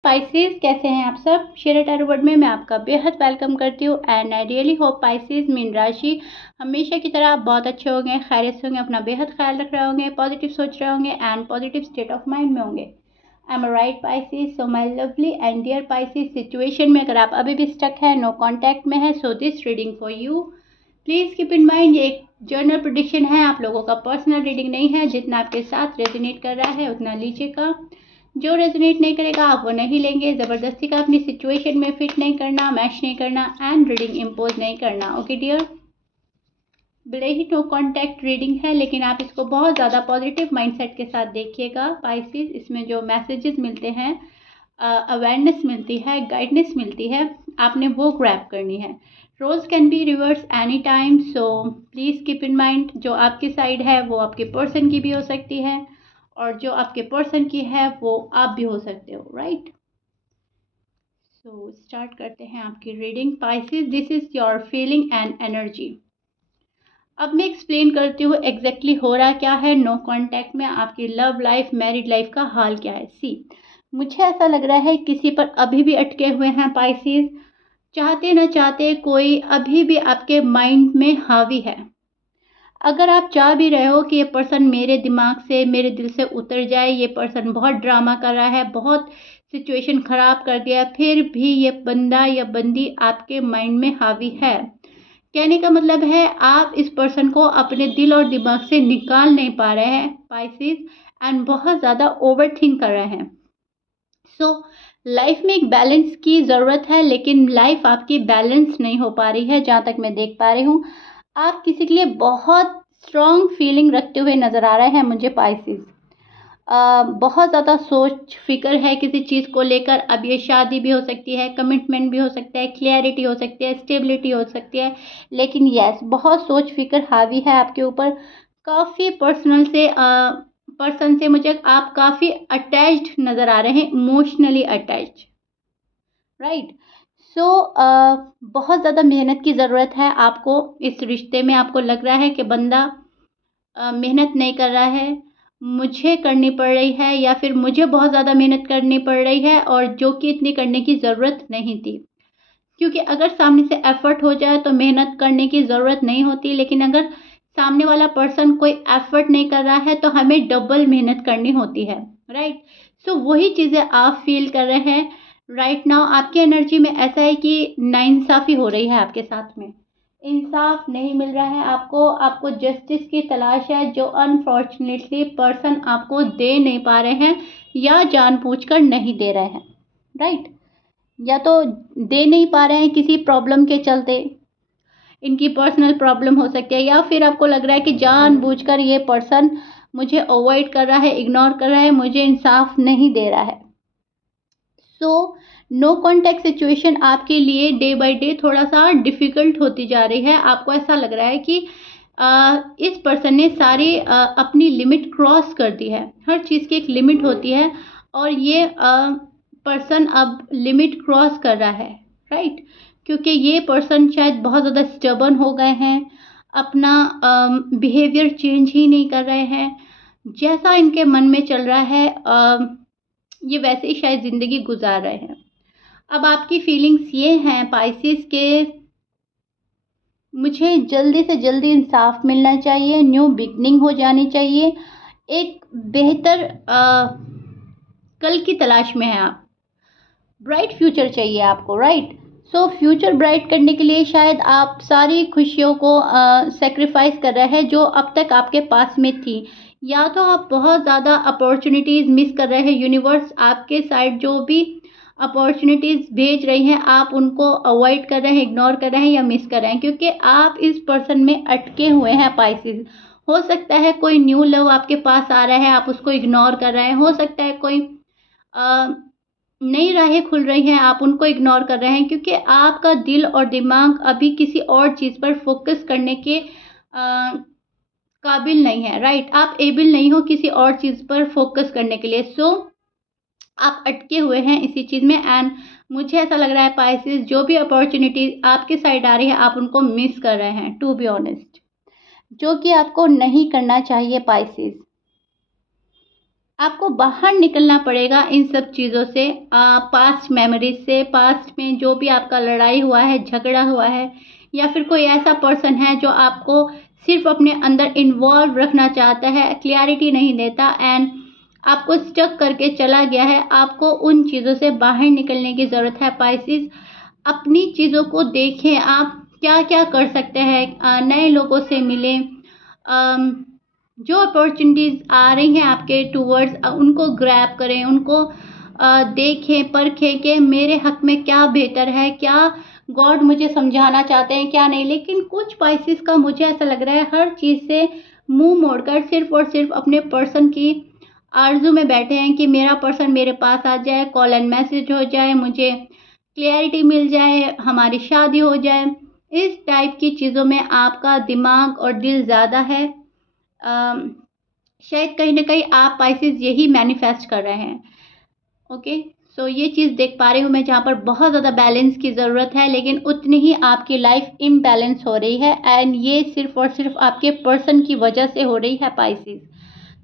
Spices कैसे हैं आप सब। शेयर टैरो वर्ड में मैं आपका बेहद वेलकम करती हूँ and I really hope spices mean राशि हमेशा की तरह आप बहुत अच्छे होंगे, खैरियत से होंगे, अपना बेहद ख्याल रख रहे होंगे, पॉजिटिव सोच रहे होंगे and positive state of mind में होंगे। I am right spices. So my lovely and dear spices, situation में अगर आप अभी भी स्टक है, नो कॉन्टैक्ट में है, so this reading for you. Please keep in mind ये एक जर्नल प्रेडिक्शन है, आप लोगों का पर्सनल रीडिंग नहीं है। जितना आपके साथ रेजोनेट कर रहा है उतना लीजिएगा, जो रेजोनेट नहीं करेगा आप वो नहीं लेंगे। ज़बरदस्ती का अपनी सिचुएशन में फिट नहीं करना, मैच नहीं करना एंड रीडिंग इम्पोज नहीं करना। ओके डियर, भले ही नो कॉन्टैक्ट रीडिंग है लेकिन आप इसको बहुत ज़्यादा पॉजिटिव माइंडसेट के साथ देखिएगा स्पाइसेस। इसमें जो मैसेजेस मिलते हैं, अवेयरनेस मिलती है, गाइडनेस मिलती है, आपने वो ग्रैब करनी है। Rows can be reverse any time, so please keep in mind जो आपकी साइड है वो आपके पर्सन की भी हो सकती है और जो आपके पर्सन की है वो आप भी हो सकते हो, राइट। सो स्टार्ट करते हैं आपकी reading spices. This is your feeling and energy. अब मैं एक्सप्लेन करती हूँ एग्जैक्टली हो रहा क्या है नो कॉन्टैक्ट में, आपकी लव लाइफ, मैरिड लाइफ का हाल क्या है। सी, मुझे ऐसा लग रहा है किसी पर अभी भी अटके हुए हैं स्पाइसेस, चाहते न चाहते कोई अभी भी आपके माइंड में हावी है। अगर आप चाह भी रहे हो कि ये पर्सन मेरे दिमाग से, मेरे दिल से उतर जाए, ये पर्सन बहुत ड्रामा कर रहा है, बहुत सिचुएशन ख़राब कर दिया, फिर भी ये बंदा या बंदी आपके माइंड में हावी है। कहने का मतलब है आप इस पर्सन को अपने दिल और दिमाग से निकाल नहीं पा रहे हैं स्पाइसेस एंड बहुत ज़्यादा ओवर थिंक कर रहे हैं। सो लाइफ में एक बैलेंस की ज़रूरत है लेकिन लाइफ आपकी बैलेंस नहीं हो पा रही है। जहाँ तक मैं देख पा रही हूँ आप किसी के लिए बहुत स्ट्रॉन्ग फीलिंग रखते हुए नज़र आ रहे हैं मुझे स्पाइसेस। बहुत ज़्यादा सोच फिक्र है किसी चीज़ को लेकर। अब ये शादी भी हो सकती है, कमिटमेंट भी हो सकता है, क्लियरिटी हो सकती है, स्टेबिलिटी हो सकती है, लेकिन यस बहुत सोच फिक्र हावी है आपके ऊपर। काफ़ी पर्सन से मुझे आप काफ़ी अटैच्ड नज़र आ रहे हैं, इमोशनली अटैच्ड, राइट। सो बहुत ज़्यादा मेहनत की ज़रूरत है आपको इस रिश्ते में। आपको लग रहा है कि बंदा मेहनत नहीं कर रहा है, मुझे करनी पड़ रही है, या फिर मुझे बहुत ज़्यादा मेहनत करनी पड़ रही है और जो कि इतनी करने की ज़रूरत नहीं थी। क्योंकि अगर सामने से एफ़र्ट हो जाए तो मेहनत करने की ज़रूरत नहीं होती, लेकिन अगर सामने वाला पर्सन कोई एफ़र्ट नहीं कर रहा है तो हमें डबल मेहनत करनी होती है, राइट। सो वही चीज़ें आप फील कर रहे हैं राइट नाउ। आपकी एनर्जी में ऐसा है कि नाइंसाफ़ी हो रही है आपके साथ में, इंसाफ नहीं मिल रहा है आपको, आपको जस्टिस की तलाश है जो अनफॉर्चुनेटली पर्सन आपको दे नहीं पा रहे हैं या जानबूझकर नहीं दे रहे हैं, राइट। या तो दे नहीं पा रहे हैं किसी प्रॉब्लम के चलते, इनकी पर्सनल प्रॉब्लम हो सकती है, या फिर आपको लग रहा है कि जानबूझकर ये पर्सन मुझे अवॉइड कर रहा है, इग्नोर कर रहा है, मुझे इंसाफ नहीं दे रहा है। सो नो कॉन्टैक्ट सिचुएशन आपके लिए डे बाय डे थोड़ा सा डिफ़िकल्ट होती जा रही है। आपको ऐसा लग रहा है कि इस पर्सन ने सारी अपनी लिमिट क्रॉस कर दी है। हर चीज़ की एक लिमिट होती है और ये पर्सन अब लिमिट क्रॉस कर रहा है, राइट। क्योंकि ये पर्सन शायद बहुत ज़्यादा स्टबर्न हो गए हैं, अपना बिहेवियर चेंज ही नहीं कर रहे हैं, जैसा इनके मन में चल रहा है ये वैसे ही शायद ज़िंदगी गुजार रहे हैं। अब आपकी फीलिंग्स ये हैं स्पाइसेस के मुझे जल्दी से जल्दी इंसाफ मिलना चाहिए, न्यू बिगनिंग हो जानी चाहिए, एक बेहतर कल की तलाश में है आप, ब्राइट फ्यूचर चाहिए आपको, राइट। सो फ्यूचर ब्राइट करने के लिए शायद आप सारी खुशियों को सेक्रीफाइस कर रहे हैं जो अब तक आपके पास में थी, या तो आप बहुत ज़्यादा अपॉर्चुनिटीज़ मिस कर रहे हैं। यूनिवर्स आपके साइड जो भी अपॉर्चुनिटीज़ भेज रही हैं आप उनको अवॉइड कर रहे हैं, इग्नोर कर रहे हैं या मिस कर रहे हैं, क्योंकि आप इस पर्सन में अटके हुए हैं स्पाइसेस। हो सकता है कोई न्यू लव आपके पास आ रहा है, आप उसको इग्नोर कर रहे हैं। हो सकता है कोई नई राहें खुल रही हैं, आप उनको इग्नोर कर रहे हैं, क्योंकि आपका दिल और दिमाग अभी किसी और चीज़ पर फोकस करने के काबिल नहीं है, राइट। आप एबल नहीं हो किसी और चीज़ पर फोकस करने के लिए। सो आप अटके हुए हैं इसी चीज़ में एंड मुझे ऐसा लग रहा है स्पाइसेस जो भी अपॉर्चुनिटी आपके साइड आ रही है आप उनको मिस कर रहे हैं, टू बी ऑनेस्ट, जो कि आपको नहीं करना चाहिए स्पाइसेस। आपको बाहर निकलना पड़ेगा इन सब चीज़ों से, पास्ट मेमोरीज से, पास्ट में जो भी आपका लड़ाई हुआ है, झगड़ा हुआ है, या फिर कोई ऐसा पर्सन है जो आपको सिर्फ अपने अंदर इन्वॉल्व रखना चाहता है, क्लियरिटी नहीं देता एंड आपको स्टक करके चला गया है। आपको उन चीज़ों से बाहर निकलने की ज़रूरत है पाइसेस। अपनी चीज़ों को देखें, आप क्या क्या कर सकते हैं, नए लोगों से मिलें, जो अपॉर्चुनिटीज़ आ रही हैं आपके टूवर्ड्स उनको ग्रैब करें, उनको देखें परखें कि मेरे हक में क्या बेहतर है, क्या गॉड मुझे समझाना चाहते हैं, क्या नहीं। लेकिन कुछ स्पाइसेस का मुझे ऐसा लग रहा है हर चीज़ से मुंह मोड़कर सिर्फ और सिर्फ अपने पर्सन की आरजू में बैठे हैं कि मेरा पर्सन मेरे पास आ जाए, कॉल एंड मैसेज हो जाए, मुझे क्लियरिटी मिल जाए, हमारी शादी हो जाए। इस टाइप की चीज़ों में आपका दिमाग और दिल ज़्यादा है। शायद कहीं ना कहीं आप स्पाइसेस यही मैनिफेस्ट कर रहे हैं। ओके, सो ये चीज़ देख पा रही हूँ मैं, जहाँ पर बहुत ज़्यादा बैलेंस की ज़रूरत है लेकिन उतनी ही आपकी लाइफ इम्बैलेंस हो रही है एंड ये सिर्फ और सिर्फ आपके पर्सन की वजह से हो रही है स्पाइसेस।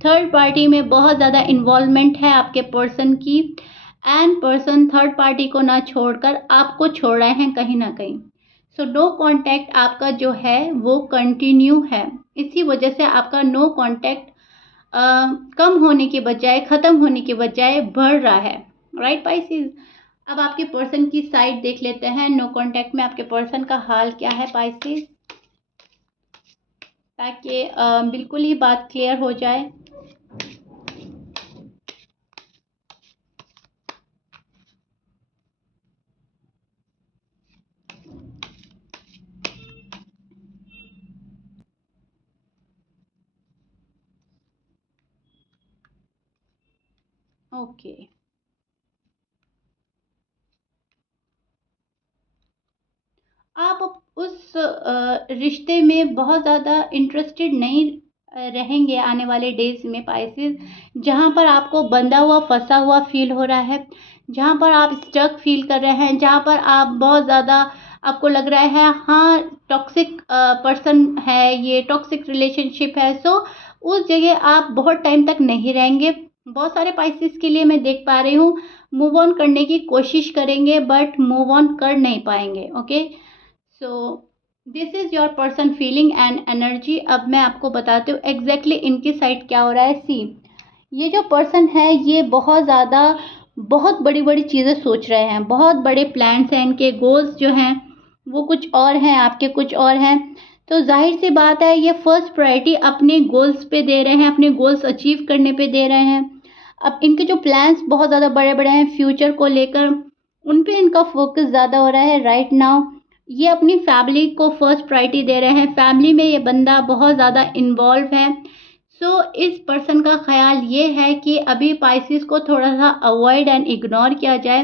थर्ड पार्टी में बहुत ज़्यादा इन्वॉल्वमेंट है आपके पर्सन की एंड पर्सन थर्ड पार्टी को ना छोड़कर आपको छोड़ रहे हैं कहीं ना कहीं। सो नो कांटेक्ट आपका जो है वो कंटिन्यू है। इसी वजह से आपका नो कांटेक्ट कम होने के बजाय, ख़त्म होने के बजाय बढ़ रहा है, राइट स्पाइसेस। अब आपके पर्सन की साइड देख लेते हैं, नो कांटेक्ट में आपके पर्सन का हाल क्या है स्पाइसेस, ताकि बिल्कुल ही बात क्लियर हो जाए। ओके, आप उस रिश्ते में बहुत ज़्यादा इंटरेस्टेड नहीं रहेंगे आने वाले डेज में स्पाइसेस, जहाँ पर आपको बंधा हुआ फंसा हुआ फील हो रहा है, जहाँ पर आप स्टक फील कर रहे हैं, जहाँ पर आप बहुत ज़्यादा आपको लग रहा है हाँ टॉक्सिक पर्सन है, ये टॉक्सिक रिलेशनशिप है। सो उस जगह आप बहुत टाइम तक नहीं रहेंगे। बहुत सारे स्पाइसेस के लिए मैं देख पा रही हूँ मूव ऑन करने की कोशिश करेंगे बट मूव ऑन कर नहीं पाएंगे। Okay, so this is your person feeling and energy. अब मैं आपको बताती हूँ एग्जैक्टली इनकी साइड क्या हो रहा है। सी, ये जो पर्सन है ये बहुत ज़्यादा बहुत बड़ी बड़ी चीज़ें सोच रहे हैं, बहुत बड़े प्लान्स हैं, इनके गोल्स जो हैं वो कुछ और हैं, आपके कुछ और हैं। तो जाहिर सी बात है ये फर्स्ट प्रायोरिटी अपने गोल्स पे दे रहे हैं, अपने गोल्स अचीव करने पे दे रहे हैं। अब इनके जो प्लान्स बहुत ज़्यादा बड़े बड़े हैं फ्यूचर को लेकर, उन पे इनका फोकस ज़्यादा हो रहा है राइट नाउ। ये अपनी फैमिली को फर्स्ट प्रायोरिटी दे रहे हैं, फैमिली में ये बंदा बहुत ज़्यादा इन्वॉल्व है। सो इस पर्सन का ख्याल ये है कि अभी स्पाइसेस को थोड़ा सा अवॉइड एंड इग्नोर किया जाए,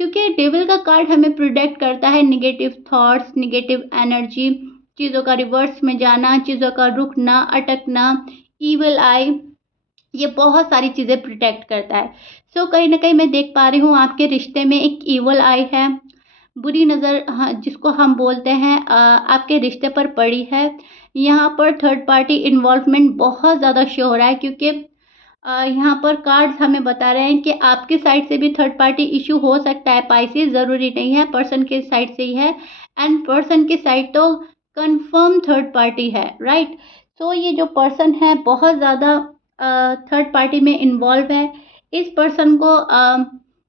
क्योंकि डेविल का कार्ड हमें प्रोटेक्ट करता है नेगेटिव थॉट्स, नेगेटिव एनर्जी, चीज़ों का रिवर्स में जाना, चीज़ों का रुकना, अटकना, ईवल आई, ये बहुत सारी चीज़ें प्रोटेक्ट करता है। सो कहीं ना कहीं मैं देख पा रही हूँ आपके रिश्ते में एक ईवल आई है, बुरी नज़र, हाँ, जिसको हम बोलते हैं आपके रिश्ते पर पड़ी है। यहाँ पर थर्ड पार्टी इन्वॉल्वमेंट बहुत ज़्यादा शो हो रहा है, क्योंकि यहाँ पर कार्ड्स हमें बता रहे हैं कि आपकी साइड से भी थर्ड पार्टी इशू हो सकता है स्पाइसेस, ज़रूरी नहीं है पर्सन के साइड से ही है एंड पर्सन की साइड तो कंफर्म थर्ड पार्टी है, राइट। सो ये जो पर्सन है बहुत ज़्यादा थर्ड पार्टी में इन्वॉल्व है। इस पर्सन को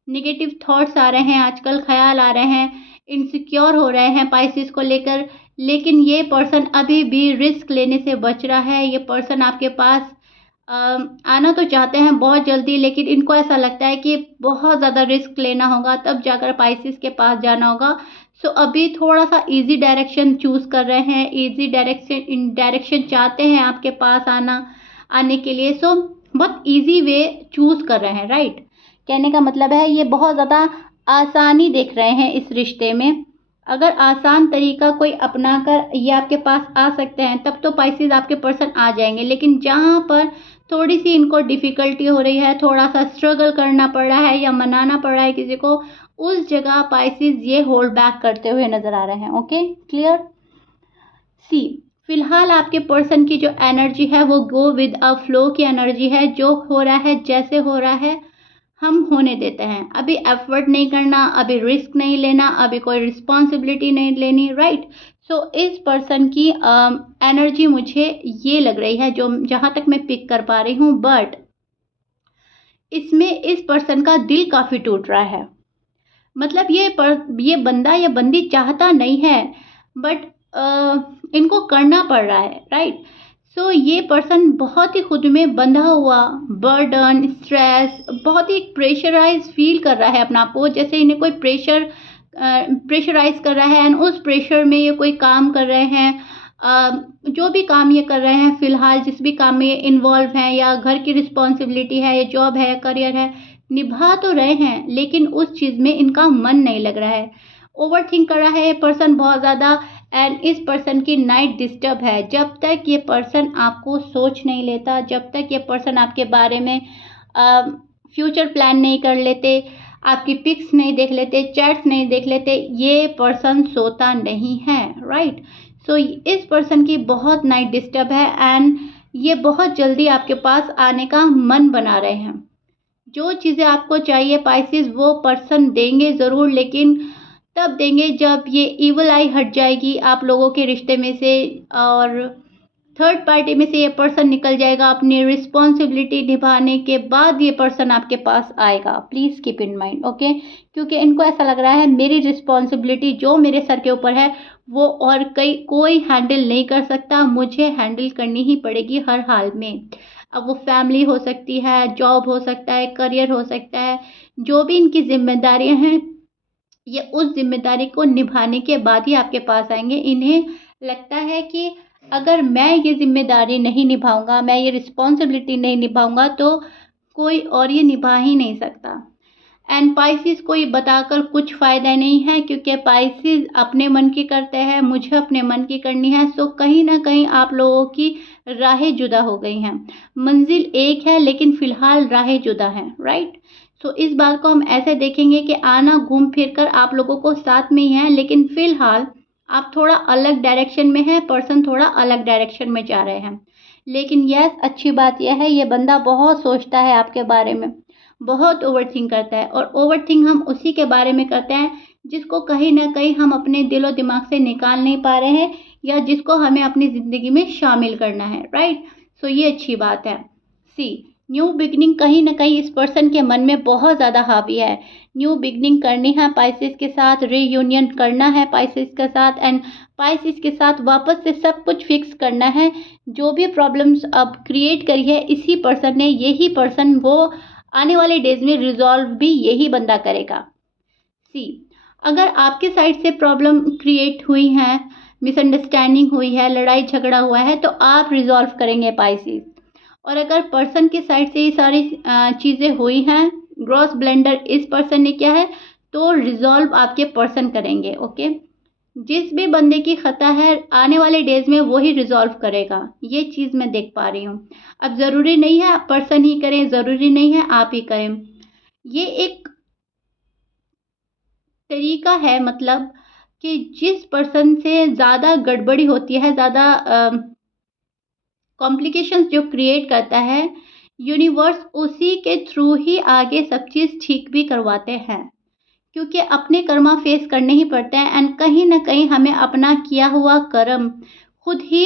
नेगेटिव थॉट्स आ रहे हैं, आजकल ख्याल आ रहे हैं, इनसिक्योर हो रहे हैं स्पाइसेस को लेकर, लेकिन ये पर्सन अभी भी रिस्क लेने से बच रहा है। ये पर्सन आपके पास आना तो चाहते हैं बहुत जल्दी, लेकिन इनको ऐसा लगता है कि बहुत ज़्यादा रिस्क लेना होगा तब जाकर स्पाइसेस के पास जाना होगा। सो अभी थोड़ा सा इजी डायरेक्शन चूज़ कर रहे हैं, इजी डायरेक्शन चाहते हैं आपके पास आने के लिए। सो बहुत इजी वे चूज़ कर रहे हैं, राइट। कहने का मतलब है ये बहुत ज़्यादा आसानी देख रहे हैं इस रिश्ते में। अगर आसान तरीका कोई अपना कर ये आपके पास आ सकते हैं तब तो स्पाइसेस आपके पर्सन आ जाएंगे, लेकिन जहाँ पर थोड़ी सी इनको डिफ़िकल्टी हो रही है, थोड़ा सा स्ट्रगल करना पड़ रहा है या मनाना पड़ रहा है किसी को, उस जगह स्पाइसेस ये होल्ड बैक करते हुए नज़र आ रहे हैं। Okay, clear. सी, फ़िलहाल आपके पर्सन की जो एनर्जी है वो गो विद अ फ्लो की एनर्जी है। जो हो रहा है, जैसे हो रहा है, हम होने देते हैं। अभी एफर्ट नहीं करना, अभी रिस्क नहीं लेना, अभी कोई रिस्पॉन्सिबिलिटी नहीं लेनी, राइट? सो इस पर्सन की एनर्जी मुझे ये लग रही है, जो जहाँ तक मैं पिक कर पा रही हूँ, बट इसमें इस पर्सन का दिल काफ़ी टूट रहा है। मतलब ये बंदा या बंदी चाहता नहीं है, बट इनको करना पड़ रहा है, राइट? सो ये पर्सन बहुत ही खुद में बंधा हुआ, बर्डन, स्ट्रेस, बहुत ही प्रेशराइज फील कर रहा है अपना आप को, जैसे इन्हें कोई प्रेशराइज कर रहा है, एंड उस प्रेशर में ये कोई काम कर रहे हैं। जो भी काम ये कर रहे हैं फ़िलहाल, जिस भी काम में ये इन्वॉल्व हैं, या घर की रिस्पॉन्सिबिलिटी है, या जॉब है, करियर है, निभा तो रहे हैं, लेकिन उस चीज़ में इनका मन नहीं लग रहा है। ओवरथिंक कर रहा है ये पर्सन बहुत ज़्यादा, एंड इस पर्सन की नाइट डिस्टर्ब है। जब तक ये पर्सन आपको सोच नहीं लेता, जब तक ये पर्सन आपके बारे में फ्यूचर प्लान नहीं कर लेते, आपकी पिक्स नहीं देख लेते, चैट्स नहीं देख लेते, ये पर्सन सोता नहीं है, राइट? सो इस पर्सन की बहुत नाइट डिस्टर्ब है, एंड ये बहुत जल्दी आपके पास आने का मन बना रहे हैं। जो चीज़ें आपको चाहिए पाइसेस, वो पर्सन देंगे ज़रूर, लेकिन तब देंगे जब ये ईवल आई हट जाएगी आप लोगों के रिश्ते में से, और थर्ड पार्टी में से ये पर्सन निकल जाएगा। अपनी रिस्पॉन्सिबिलिटी निभाने के बाद ये पर्सन आपके पास आएगा। Please keep in mind, okay? क्योंकि इनको ऐसा लग रहा है मेरी रिस्पॉन्सिबिलिटी जो मेरे सर के ऊपर है वो और कोई हैंडल नहीं कर सकता, मुझे हैंडल करनी ही पड़ेगी हर हाल में। अब वो फैमिली हो सकती है, जॉब हो सकता है, करियर हो सकता है, जो भी इनकी ज़िम्मेदारियाँ हैं, ये उस ज़िम्मेदारी को निभाने के बाद ही आपके पास आएँगे। इन्हें लगता है कि अगर मैं ये ज़िम्मेदारी नहीं निभाऊँगा, मैं ये रिस्पॉन्सिबिलिटी नहीं निभाऊँगा, तो कोई और ये निभा ही नहीं सकता। एंड पाइसेस को ये बताकर कुछ फ़ायदा नहीं है, क्योंकि पाइसेस अपने मन की करते हैं, मुझे अपने मन की करनी है। सो कहीं न कहीं आप लोगों की राहें जुदा हो गई हैं। मंज़िल एक है, लेकिन फ़िलहाल राहें जुदा हैं, राइट? सो इस बात को हम ऐसे देखेंगे कि आना घूम फिर कर आप लोगों को साथ में ही है, लेकिन फ़िलहाल आप थोड़ा अलग डायरेक्शन में हैं, पर्सन थोड़ा अलग डायरेक्शन में जा रहे हैं। लेकिन यस, अच्छी बात यह है, ये बंदा बहुत सोचता है आपके बारे में, बहुत ओवरथिंक करता है, और ओवरथिंक हम उसी के बारे में करते हैं जिसको कहीं न कहीं हम अपने दिलो दिमाग से निकाल नहीं पा रहे हैं, या जिसको हमें अपनी ज़िंदगी में शामिल करना है, राइट? सो ये अच्छी बात है। सी, न्यू बिगिनिंग कहीं न कहीं इस पर्सन के मन में बहुत ज़्यादा हावी है। न्यू बिगिनिंग करनी है पाइसेस के साथ, रीयूनियन करना है पाइसेस के साथ, एंड पाइसेस के साथ वापस से सब कुछ फिक्स करना है। जो भी प्रॉब्लम्स अब क्रिएट करी है इसी पर्सन ने, यही पर्सन वो आने वाले डेज़ में रिज़ॉल्व भी यही बंदा करेगा। सी, अगर आपके साइड से प्रॉब्लम क्रिएट हुई हैं, मिसअंडरस्टैंडिंग हुई है, लड़ाई झगड़ा हुआ है, तो आप रिज़ॉल्व करेंगे पाइसेस। और अगर पर्सन की साइड से ये सारी चीज़ें हुई हैं, ग्रॉस ब्लेंडर इस पर्सन ने किया है, तो रिज़ॉल्व आपके पर्सन करेंगे, ओके? जिस भी बंदे की खता है आने वाले डेज़ में वही रिज़ॉल्व करेगा, ये चीज़ मैं देख पा रही हूँ। अब ज़रूरी नहीं है आप पर्सन ही करें, ज़रूरी नहीं है आप ही करें। ये एक तरीका है, मतलब कि जिस पर्सन से ज़्यादा गड़बड़ी होती है, ज़्यादा कॉम्प्लिकेशंस जो क्रिएट करता है, यूनिवर्स उसी के थ्रू ही आगे सब चीज़ ठीक भी करवाते हैं। क्योंकि अपने कर्मा फेस करने ही पड़ते हैं, एंड कहीं न कहीं हमें अपना किया हुआ कर्म खुद ही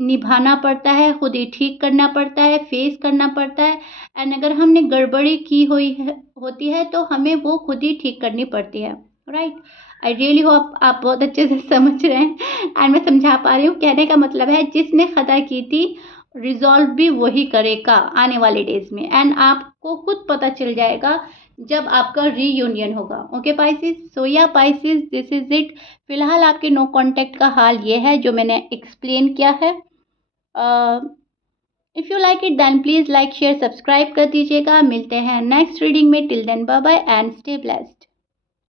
निभाना पड़ता है, खुद ही ठीक करना पड़ता है, फेस करना पड़ता है। एंड अगर हमने गड़बड़ी की हुई है होती है, तो हमें वो खुद ही ठीक करनी पड़ती है, राइट? आई रियली होप आप बहुत अच्छे से समझ रहे हैं, एंड मैं समझा पा रही हूँ। कहने का मतलब है जिसने खता की थी, रिज़ॉल्व भी वही करेगा आने वाले डेज़ में, एंड आपको खुद पता चल जाएगा जब आपका रीयूनियन होगा, ओके पाइसेस? सो या पाइसेस, दिस इज़ इट। फ़िलहाल आपके नो कॉन्टैक्ट का हाल ये है जो मैंने एक्सप्लेन किया है। If you like it then please like, share, subscribe कर दीजिएगा। मिलते हैं नेक्स्ट रीडिंग में। Till then bye bye and stay blessed.